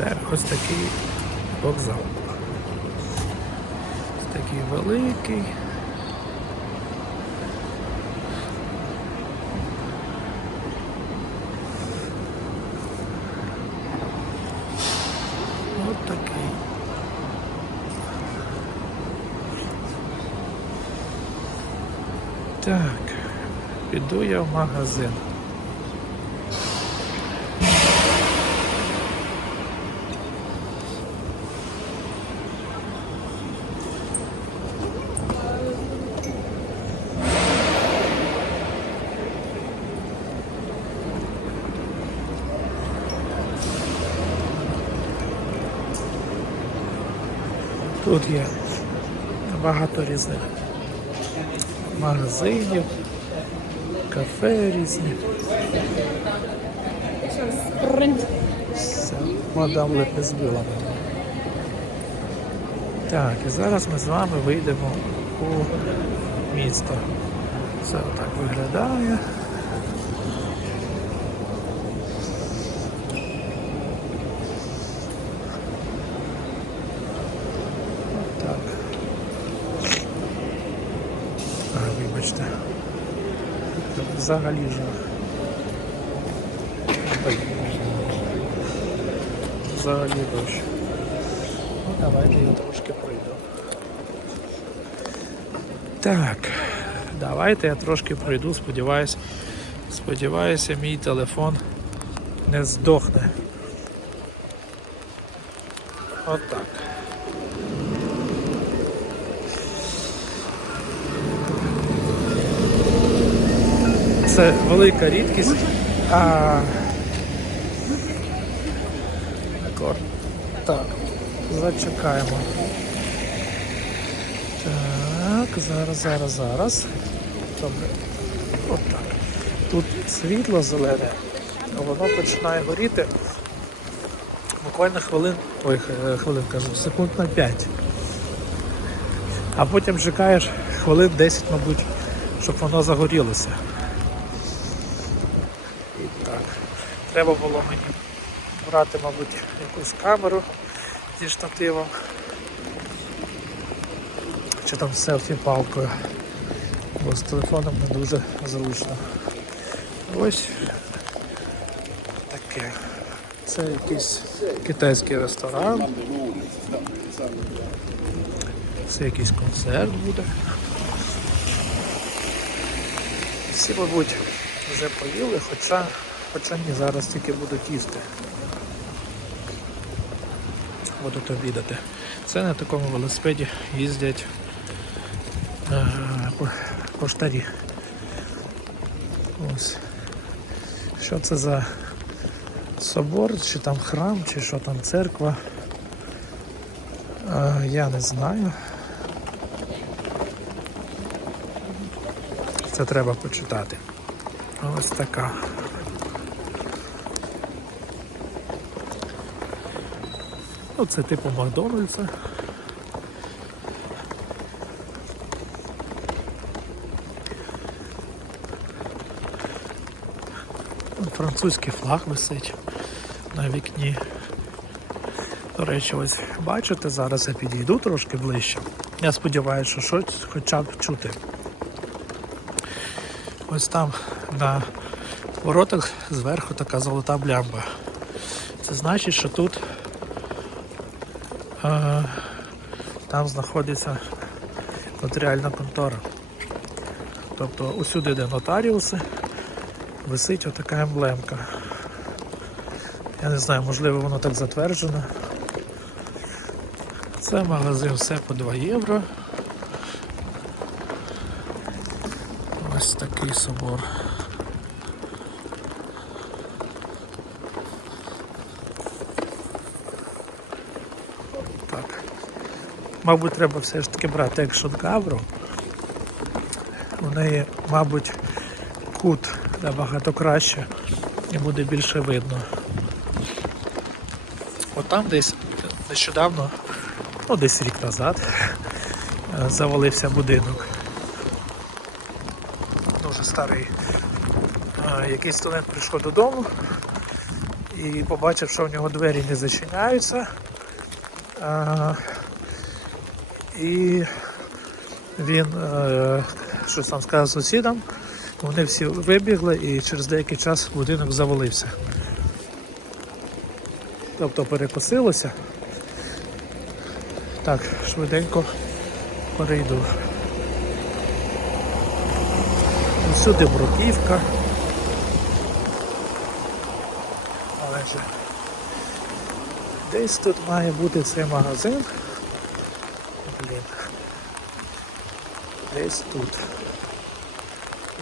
Це ось такий вокзал. Ось такий великий. Ось такий. Так, піду я в магазин. Тут є багато різних магазинів, кафе різні. Все, мадам лепе збила мене. Так, і зараз ми з вами вийдемо у місто. Це отак виглядає. Так. А, вибачте. Тут Взагалі жах. Ой. Взагалі дощ. Ну, давайте я трошки пройду. Так, давайте я трошки пройду, сподіваюсь. Сподіваюся, мій телефон не здохне. Отак. Це велика рідкість. А... Так, зачекаємо. Так, зараз, зараз, зараз. Добре. От так. Тут світло зелене, а воно починає горіти буквально хвилин, ой, е, хвилин кажу, секунд на 5. А потім чекаєш хвилин 10, мабуть, щоб воно загорілося. І так. Треба було мені брати, мабуть, якусь камеру зі штативом. Чи там з селфі-палкою. Бо з телефоном не дуже зручно. Ось таке. Це якийсь китайський ресторан. Це якийсь концерт буде. Всі, мабуть, вже поїли, хоча, хоча ні, зараз тільки будуть їсти. Будуть обідати. Це на такому велосипеді їздять е, по- поштарі. Ось. Що це за собор, чи там храм, чи що там церква? Е, я не знаю. Це треба почитати. Ось така. Ну, це типу Макдональдса. Французький флаг висить на вікні. До речі, ось бачите, зараз я підійду трошки ближче. Я сподіваюся, що щось хоча б чути. Ось там на воротах зверху така золота блямба. Це значить, що тут там знаходиться нотаріальна контора. Тобто усюди, де нотаріуси, висить отака емблемка. Я не знаю, можливо воно так затверджено. Це магазин все по 2 євро. Ось такий собор. Мабуть, треба все ж таки брати екшн гавру. У неї, мабуть, кут набагато краще і буде більше видно. Отам десь нещодавно, ну десь рік назад, завалився будинок. Дуже старий. Якийсь студент прийшов додому і побачив, що у нього двері не зачиняються. І він е, щось там сказав сусідам. Вони всі вибігли і через деякий час будинок завалився. Тобто перекосилося. Так, швиденько перейду. Всюди бруківка. Але ж десь тут має бути цей магазин. Блін. Десь тут.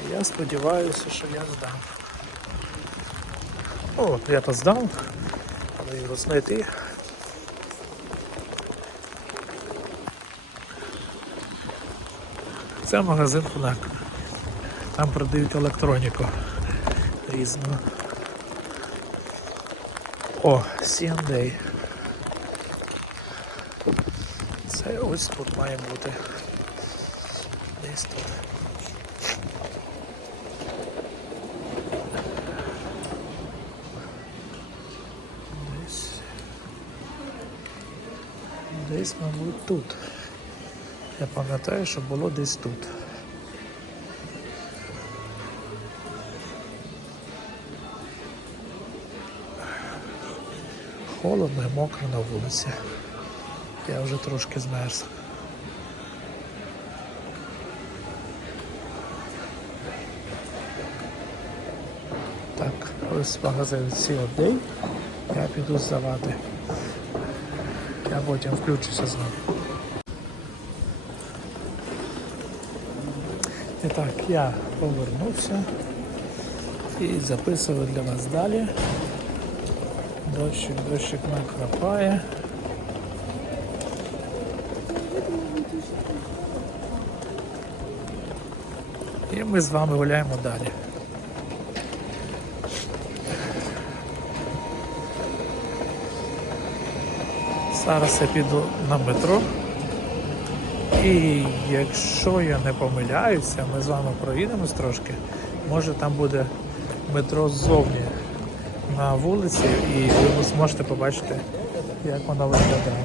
І я сподіваюся, що я здам. О, я то здав, але його знайти. Це магазин Фнак. Там продають електроніку різну. О, C&A. Це ось тут має бути. Десь тут. Десь. Десь, мабуть, тут. Я пам'ятаю, що було десь тут. Холодно і мокро на вулиці. Я вже трошки змерз. Так, ось магазин C&A. Я піду здавати. Я потім включуся з ним. І так, я повернувся і записую для вас далі. Дощик, дощик накрапає. І ми з вами гуляємо далі. Зараз я піду на метро. І якщо я не помиляюся, ми з вами проїдемось трошки. Може там буде метро ззовні на вулиці і ви зможете побачити, як вона виглядає.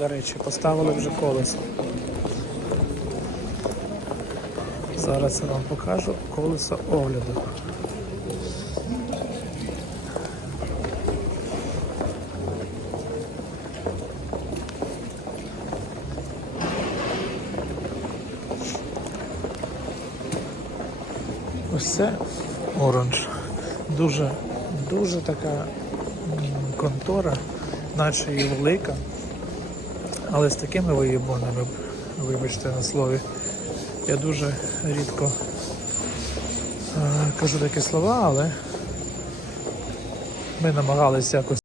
До речі, поставили вже колесо. Зараз я вам покажу колесо огляду. Ось це оранж. Дуже, дуже така контора, наче і велика, але з такими воєбонами, вибачте на слові. Я дуже рідко е, кажу такі слова, але ми намагалися якось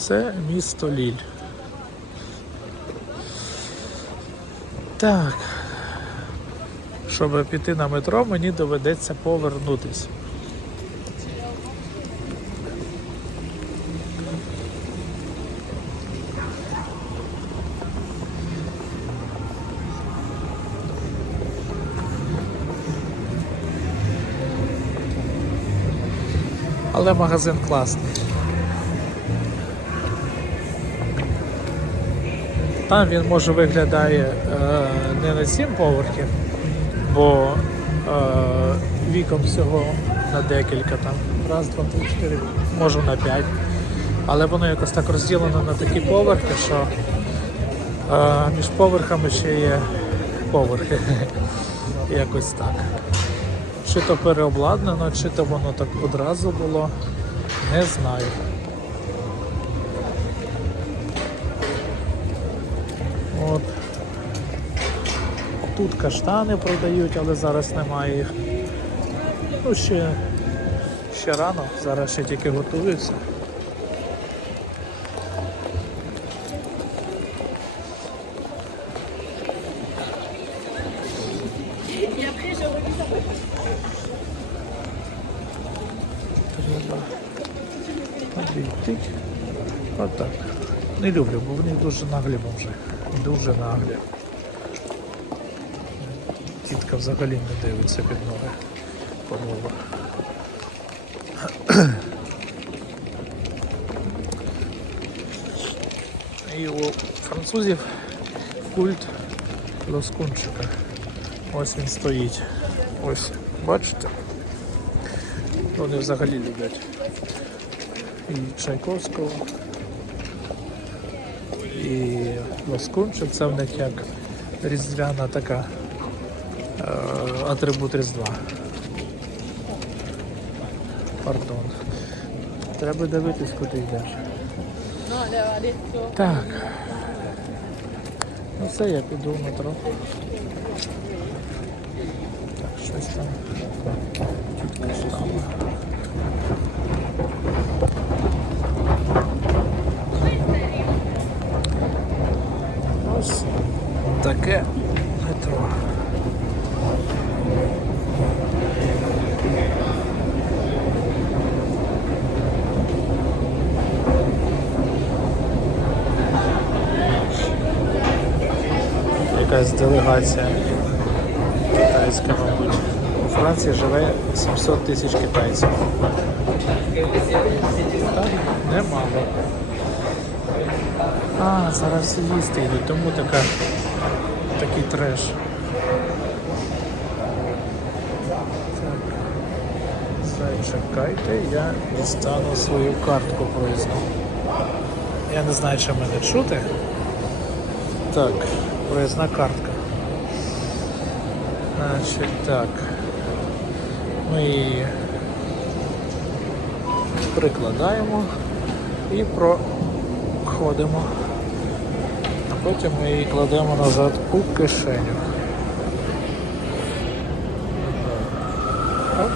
Це місто Ліль. Так. Щоб піти на метро, мені доведеться повернутись. Але магазин класний. Там він може виглядає е, не на 7 поверхів, бо е, віком всього на декілька там. Раз, два, три, чотири, може на п'ять. Але воно якось так розділено на такі поверхи, що е, між поверхами ще є поверхи. Якось так. Чи то переобладнано, чи то воно так одразу було, не знаю. Тут каштани продають, але зараз немає їх. Ну, ще, ще рано, зараз ще тільки готуються. Треба. Отак. Не люблю, бо вони дуже наглі вже. Дуже наглі. Тітка взагалі не дивиться під ноги. Помова. І у французів культ лоскунчика. Ось він стоїть. Ось, бачите? Вони взагалі люблять і Чайковського, і Лоскунчик. Це в них як різдвяна така атрибут Різдва. Пардон. Треба дивитись, куди йдеш. Так. Ну все, я піду в метро. Так, щось там. Тітка стала. Ось таке метро. Якась китайська, мабуть. У Франції живе 700 тисяч китайців. Так, немало. А, зараз всі їсти йдуть, тому така, такий треш. Зачекайте, я дістану свою картку проїзну. Я не знаю, чи мене чути. Так, проїзна картка. Значить так. Ми її прикладаємо і проходимо. А потім ми її кладемо назад у кишеню. Оп.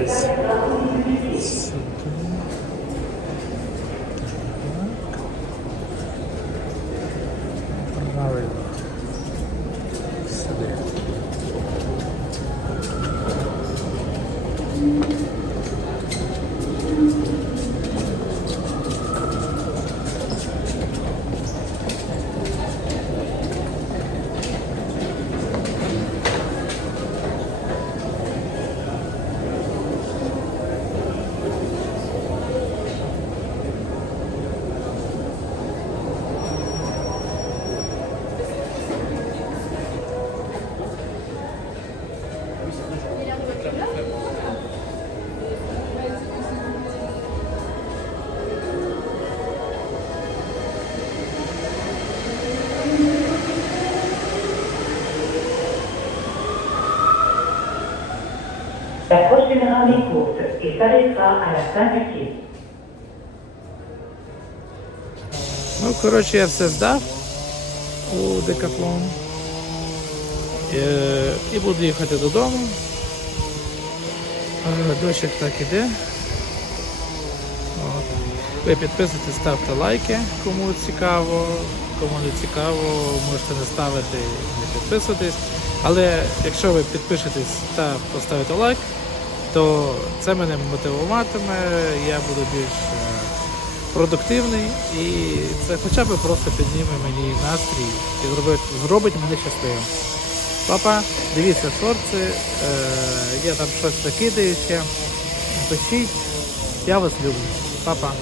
Atletas. Est courte et s'arrêtera à la fin du quai. Ну, коротше, я все здав у декатлон. Е, І буду їхати додому. Е, Дощик так іде. От. Ви підписуйтесь, ставте лайки, кому цікаво. Кому не цікаво, можете не ставити, не підписуватись. Але якщо ви підпишетесь та поставите лайк, то це мене мотивуватиме, я буду більш е, продуктивний і це хоча б просто підніме мені настрій і зробить, зробить мене щасливим. Папа, дивіться шорти, е, я там щось закидаю ще. Пишіть. Я вас люблю. Папа.